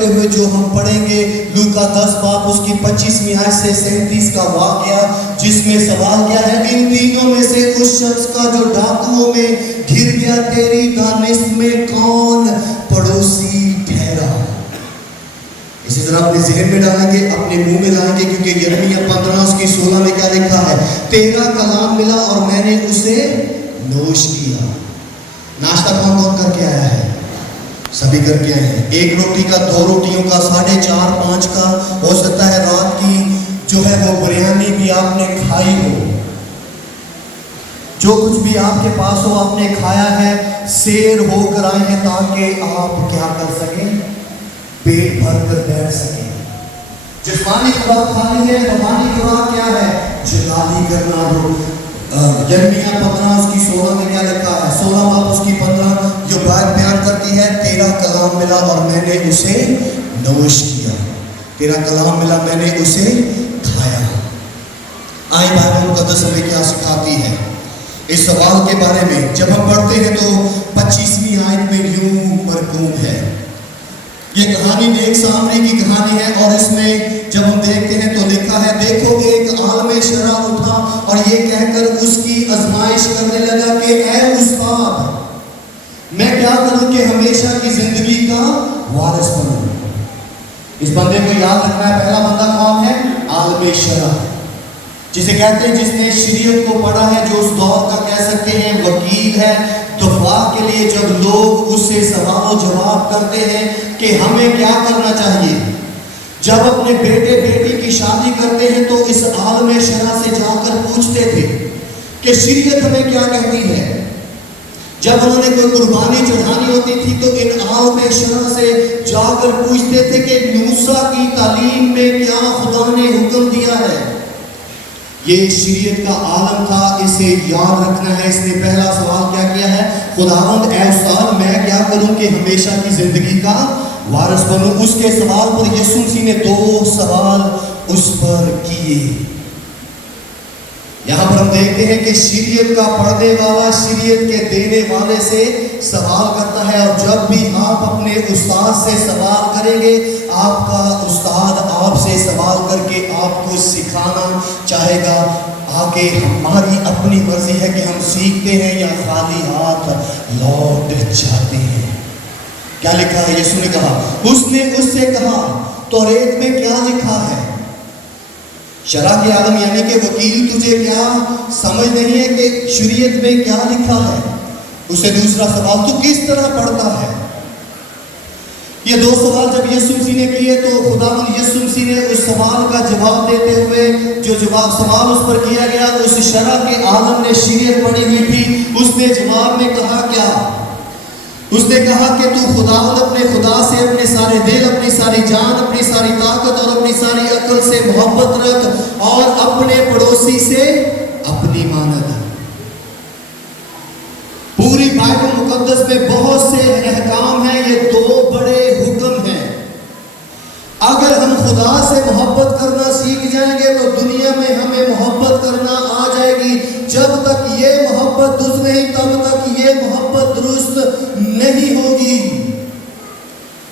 کرتے ہوئے جو ہم پڑھیں گے لوکا 10 باب اس کی 25ویں آیت سے 37 کا واقعہ، جس میں سوال کیا ہے، ان تینوں میں سے اس شخص کا جو ڈاکوؤں میں گر گیا تیری دانست میں کون پڑوسی ٹھہرا؟ اسی طرح اپنے ذہن میں ڈالیں گے، اپنے منہ میں لائیں گے، کیونکہ یرمیہ 15 اس کی 16 میں کیا لکھا ہے، تیرا کلام ملا اور میں نے اسے نوش کیا۔ ناشتہ کون کون کر کے آیا ہے؟ سبھی کر کے آئے ہیں۔ ایک روٹی کا، 2 روٹیوں کا، 4.5 5 کا، ہو سکتا ہے رات کی جو ہے وہ بریانی بھی آپ نے کھائی ہو، جو کچھ بھی آپ کے پاس ہو آپ نے کھایا ہے، سیر ہو کر آئے ہیں تاکہ آپ کیا کر سکیں، پیٹ بھر کر بیٹھ سکیں۔ جسمانی خوراک کھانی ہے، روحانی خوراک کیا ہے، جہادی کرنا ہو۔ یرمیہ 15 اس کی 16 میں کیا لکھا ہے، 16 باب اس کی 15 جو بات بیان کرتی ہے، تیرا کلام ملا اور میں نے اسے نوش کیا، تیرا کلام ملا میں نے اسے کھایا۔ آئے بائبل مقدس ہمیں کیا سکھاتی ہے اس سوال کے بارے میں؟ جب ہم پڑھتے ہیں تو 25ویں آیت میں یوں مرقوم ہے، یہ کہانی نیک سامری کی کہانی ہے، اور اس میں جب ہم دیکھتے ہیں تو لکھا ہے، دیکھو ایک عالم شرع اٹھا اور یہ کہہ کر اس کی آزمائش کرنے لگا کہ اے استاد میں کیا کروں کہ ہمیشہ کی زندگی کا وارث بنوں۔ اس بندے کو یاد رکھنا ہے، پہلا بندہ کون ہے؟ عالم شرع، جسے کہتے ہیں جس نے شریعت کو پڑھا ہے، جو اس دور کا کہہ سکتے ہیں وکیل ہے دفاع کے لیے۔ جب لوگ اس سے سوال و جواب کرتے ہیں کہ ہمیں کیا کرنا چاہیے، جب اپنے بیٹے بیٹی کی شادی کرتے ہیں تو اس عالم شرع سے جا کر پوچھتے تھے کہ شریعت ہمیں کیا کہتی ہے۔ جب انہوں نے کوئی قربانی چڑھانی ہوتی تھی تو ان عالم شرع سے جا کر پوچھتے تھے کہ موسیٰ کی تعلیم میں کیا خدا نے حکم دیا ہے۔ یہ شریعت کا عالم تھا، اسے یاد رکھنا ہے۔ اس نے پہلا سوال کیا کیا ہے، خداوند اے استاد میں کیا کروں کہ ہمیشہ کی زندگی کا وارث بنوں۔ اس کے سوال پر یسوع مسیح نے 2 سوال اس پر کیے۔ یہاں پر ہم دیکھتے ہیں کہ شریعت کا پڑھنے والا شریعت کے دینے والے سے سوال کرتا ہے، اور جب بھی آپ اپنے استاد سے سوال کریں گے، آپ کا استاد آپ سے سوال کر کے آپ کو سکھانا چاہے گا۔ آگے ہماری اپنی مرضی ہے کہ ہم سیکھتے ہیں یا خالی ہاتھ لوٹ جاتے ہیں۔ کیا لکھا ہے؟ یسوع نے کہا، اس نے اس سے کہا توریت میں کیا لکھا ہے؟ شرع کے عالم یعنی کہ وکیل، تجھے کیا سمجھ نہیں ہے کہ شریعت میں کیا لکھا ہے؟ اسے دوسرا سوال، تو کس طرح پڑھتا ہے؟ یہ 2 سوال جب یسوع مسیح نے کیے تو خداوند یسوع مسیح نے اس سوال کا جواب دیتے ہوئے، جو سوال اس پر کیا گیا، اس شرع کے عالم نے شریعت پڑھی ہوئی تھی، اس نے جواب میں کہا کیا؟ اس نے کہا کہ تو خداوند اپنے خدا سے اپنے سارے دل، اپنی ساری جان، اپنی ساری طاقت اور اپنی ساری عقل سے محبت رکھ، اور اپنے پڑوسی سے اپنی مانند۔ پوری بائبل مقدس میں بہت سے احکام ہیں، یہ 2 بڑے حکم ہیں۔ اگر ہم خدا سے محبت کرنا سیکھ جائیں گے تو دنیا میں ہمیں محبت کرنا آ جائے گی۔ جب تک یہ محبت درست نہیں، تب تک یہ محبت درست نہیں ہوگی۔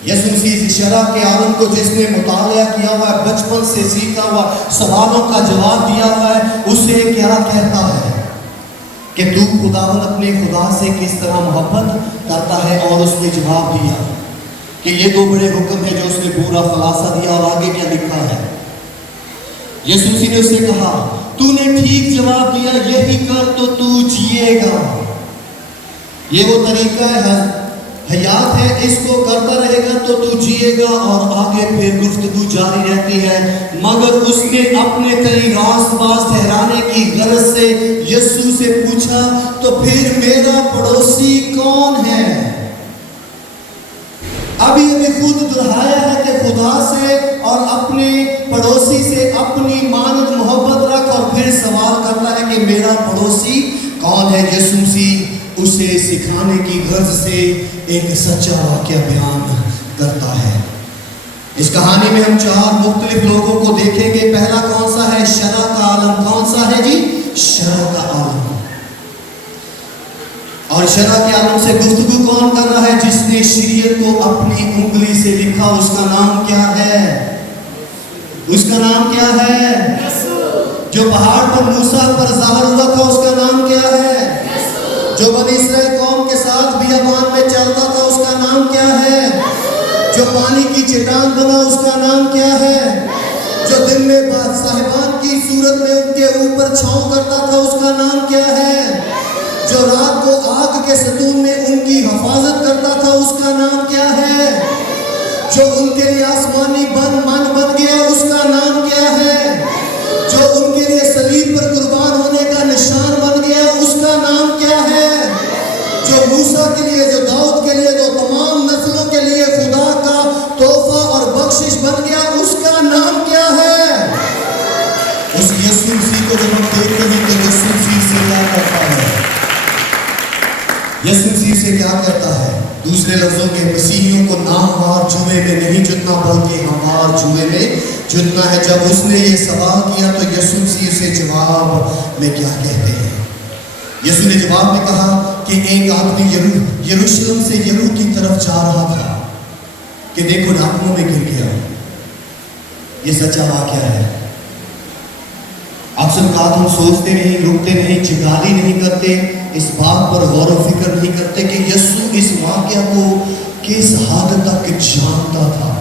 یسوع مسیح شرع کے عالم کو جس نے مطالعہ کیا ہوا ہے، بچپن سے سیکھا ہوا، سوالوں کا جواب دیا ہوا ہے، اسے کیا کہتا ہے کہ تو خداوند اپنے خدا سے کس طرح محبت کرتا ہے، اور اس نے جواب دیا کہ یہ 2 بڑے حکم ہیں، جو اس نے پورا خلاصہ دیا۔ اور آگے کیا لکھا ہے؟ یسوع مسیح نے اس سے کہا، تو نے ٹھیک جواب دیا، یہی کر تو تو جیے گا۔ یہ وہ طریقہ ہے، حیات ہے، اس کو کرتا رہے گا تو تو جیے گا۔ اور آگے پھر گفتگو جاری رہتی ہے، مگر اس نے اپنے کئی راست باز ٹھہرانے کی غرض سے یسوع سے پوچھا، تو پھر میرا پڑوسی کون ہے؟ ابھی خود دہرایا ہے کہ خدا سے اور اپنے پڑوسی سے اپنی مانند محبت رکھ، اور پھر سوال کرتا ہے کہ میرا پڑوسی کون ہے؟ یسوع مسیح اسے سکھانے کی غرض سے ایک سچا واقعہ بیان کرتا ہے۔ اس کہانی میں ہم 4 مختلف لوگوں کو دیکھیں گے۔ پہلا کون سا ہے؟ شرع کا عالم۔ کون سا ہے جی؟ شرع کا عالم۔ اور شرع کے عالم سے گفتگو کون کر رہا ہے؟ جس نے شریعت کو اپنی انگلی سے لکھا، اس کا نام کیا ہے؟ اس کا نام کیا ہے؟ جو پہاڑ پر موسیٰ پر ظاہر ہوا تھا، اس کا نام کیا ہے؟ جو بنی اسرائیل قوم کے ساتھ بیابان میں چلتا تھا، اس کا نام کیا ہے؟ جو پانی کی چٹان بنا، اس کا نام کیا ہے؟ جو دن میں صاحبان کی صورت میں ان کے اوپر چھاؤں کرتا تھا، اس کا نام کیا ہے؟ جو رات کو آگ کے ستون میں ان کی حفاظت کرتا تھا، اس کا نام کیا ہے؟ جو ان کے لیے آسمانی من بن گیا، اس کا نام کیا ہے؟ جو ان کے لیے صلیب پر قربان ہونے کا نشان بن گیا، اس کا نام کیا ہے؟ جو موسیٰ کے لیے، جو داؤد کے لیے، جو تمام نسلوں کے لیے خدا کا تحفہ اور بخشش بن گیا، اس کا نام کیا ہے؟ اس یسوع مسیح کو جب ہم دیکھتے ہیں تو یسوع مسیح سے کیا کرتا ہے؟ یسوع مسیح سے کیا کرتا ہے؟ دوسرے لفظوں میں مسیحیوں کو ناموار جوئے میں نہیں جتنا بلکہ ہموار جوئے میں جتنا ہے۔ جب اس نے یہ سوال کیا تو یسوع مسیح سے جواب میں کیا کہتے ہیں؟ یسوع نے جواب میں کہا کہ ایک آدمی یروشلم سے یریحو کی طرف جا رہا تھا کہ دیکھو ڈاکوؤں میں گر گیا۔ یہ سچا واقعہ ہے۔ اکثر اوقات ہم سوچتے نہیں، رکتے نہیں، جگالی نہیں کرتے، اس بات پر غور و فکر نہیں کرتے کہ یسوع اس واقعہ کو کس حد تک جانتا تھا۔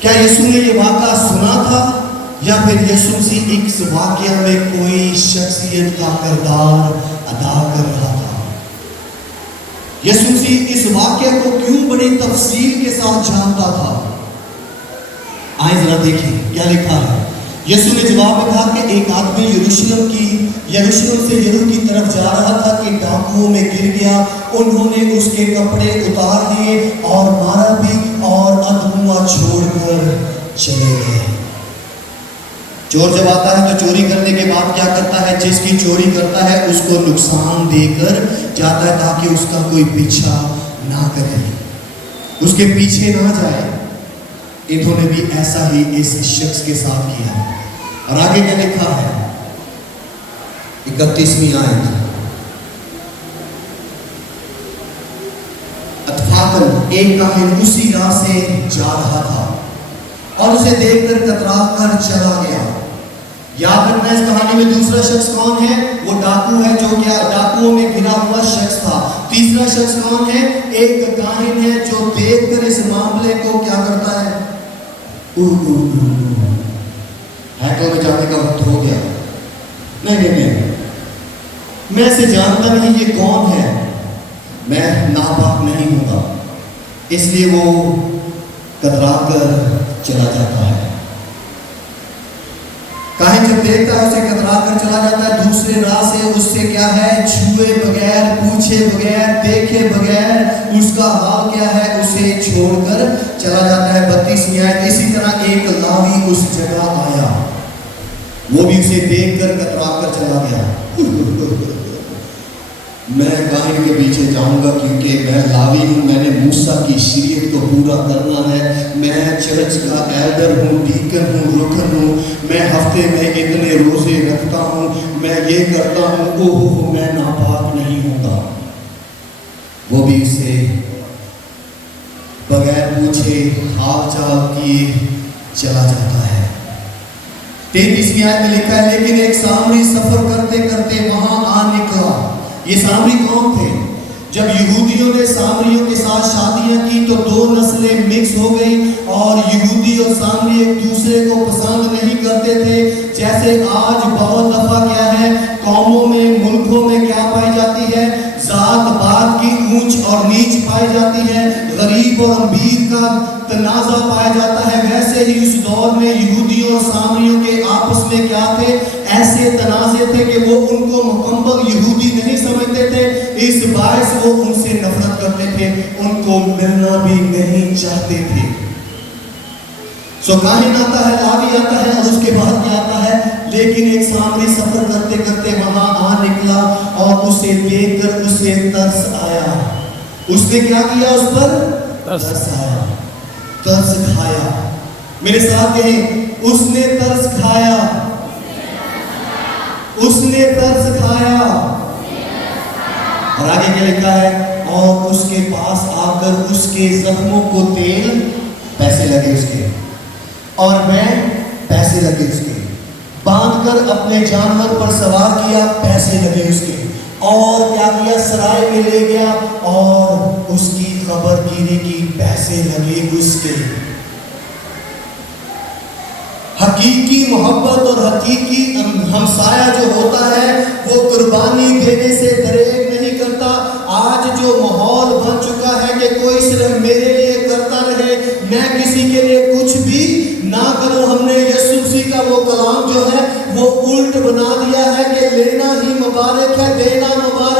کیا یسوع نے یہ واقعہ سنا تھا یا پھر یسوع مسیح اس واقعہ میں کوئی شخصیت کا کردار ادا کر رہا تھا؟ یسوع مسیح اس واقعہ کو کیوں بڑی تفصیل کے ساتھ جانتا تھا؟ آئیں ذرا دیکھیں کیا لکھا ہے۔ یسوع نے جواب میں کہا کہ ایک آدمی یروشلم سے یریحو کی طرف جا رہا تھا کہ ڈاکوؤں میں گر گیا۔ انہوں نے اس کے کپڑے اتار لیے اور مارا بھی اور ادھورا چھوڑ کر چلے گئے۔ چور جب آتا ہے تو چوری کرنے کے بعد کیا کرتا ہے؟ جس کی چوری کرتا ہے اس کو نقصان دے کر جاتا ہے تاکہ اس کا کوئی پیچھا نہ کرے، اس کے پیچھے نہ جائے۔ انہوں نے بھی ایسا ہی اس شخص کے ساتھ کیا۔ اور آگے کیا لکھا ہے؟ 31ویں آیت، اتفاقاً ایک کاہن اسی راہ سے جا رہا تھا اور اسے دیکھ کر کترا کر چلا گیا۔ یاد رکھنا اس کہانی میں دوسرا شخص کون ہے؟ وہ ڈاکو ہے جو کیا ڈاکوؤں میں گھرا ہوا شخص تھا۔ تیسرا شخص کون ہے؟ ایک کاہن ہے جو دیکھ کر اس معاملے کو کیا کرتا ہے؟ ہیکل میں جانے کا وقت ہو گیا، نہیں میں اسے جانتا نہیں یہ کون ہے، میں ناپاک نہیں ہوں گا، اس لیے وہ کترا کر چلا جاتا ہے۔ کاہن جب دیکھتا ہے اسے کترا کر چلا جاتا ہے، دوسرے راہ سے اس سے کیا ہے؟ چھوئے بغیر، پوچھے بغیر، دیکھے بغیر اس کا حال کیا ہے؟ اسے چھوڑ کر چلا جاتا ہے۔ 32ویں آیت، اسی طرح ایک لاوی اس جگہ آیا، وہ بھی اسے دیکھ کر کترا کر چلا گیا۔ میں کاہن کے پیچھے جاؤں گا کیونکہ میں لاوی ہوں، میں نے موسیٰ کی شریعت کو پورا کرنا ہے، میں چرچ کا ایلڈر ہوں، ڈیکن ہوں، رکن ہوں، میں ہفتے میں اتنے روزے رکھتا ہوں، میں یہ کرتا ہوں، میں ناپاک نہیں ہوں گا۔ وہ بھی اسے بغیر پوچھے حال چال کیے چلا جاتا ہے۔ 33ویں آیت میں لکھا ہے، لیکن ایک سامری سفر کرتے کرتے وہاں آ نکلا۔ یہ سامری کون تھے؟ جب یہودیوں نے سامریوں کے ساتھ شادیاں کی تو دو نسلیں مکس ہو گئی اور یہودی اور سامری ایک دوسرے کو پسند نہیں کرتے تھے۔ جیسے آج بہت دفعہ کیا ہے قوموں میں، ملکوں میں کیا پائی جاتی ہے؟ ذات بات کی اونچ اور نیچ پائی جاتی ہے، غریب اور امیر کا تنازع پایا جاتا ہے۔ ویسے ہی اس دور میں یہودیوں اور سامریوں کے آپس میں کیا تھے؟ ایسے تنازع تھے کہ وہ ان کو مکمل یہودی نہیں سمجھتے تھے، اس باعث وہ ان سے نفرت کرتے تھے، ان کو ملنا بھی نہیں چاہتے تھے۔ سو کاہن آتا ہے، لاوی آتا ہے اور اس کے بعد کیا آتا ہے؟ لیکن ایک سامری سفر کرتے کرتے وہاں آ نکلا اور اسے دیکھ کر اسے ترس آیا۔ اس نے کیا کیا؟ اس پر ترس آیا، ترس کھایا۔ میرے ساتھ کہیں، اس نے ترس کھایا، اس نے ترس کھایا۔ اور آگے کیا لکھا ہے؟ اور اس کے پاس آ کر اس کے زخموں کو تیل، پیسے لگے اس کے، اور میں پیسے لگے اس کے، باندھ کر اپنے جانور پر سوار کیا، پیسے لگے اس کے، اور کیا کیا؟ سرائے میں لے گیا اور اس کی قبر گیری کی، پیسے لگے اس کے۔ حقیقی محبت اور حقیقی ہمسایہ جو ہوتا ہے وہ قربانی دینے سے دریغ نہیں کرتا۔ آج جو ماحول بن چکا ہے کہ کوئی صرف میرے لیے کرتا رہے، میں کسی کے لیے کچھ بھی نہ کروں، ہم نے یسوع مسیح کا وہ کلام جو ہے وہ الٹ بنا دیا ہے کہ لینا ہی مبارک ہے، دینا مبارک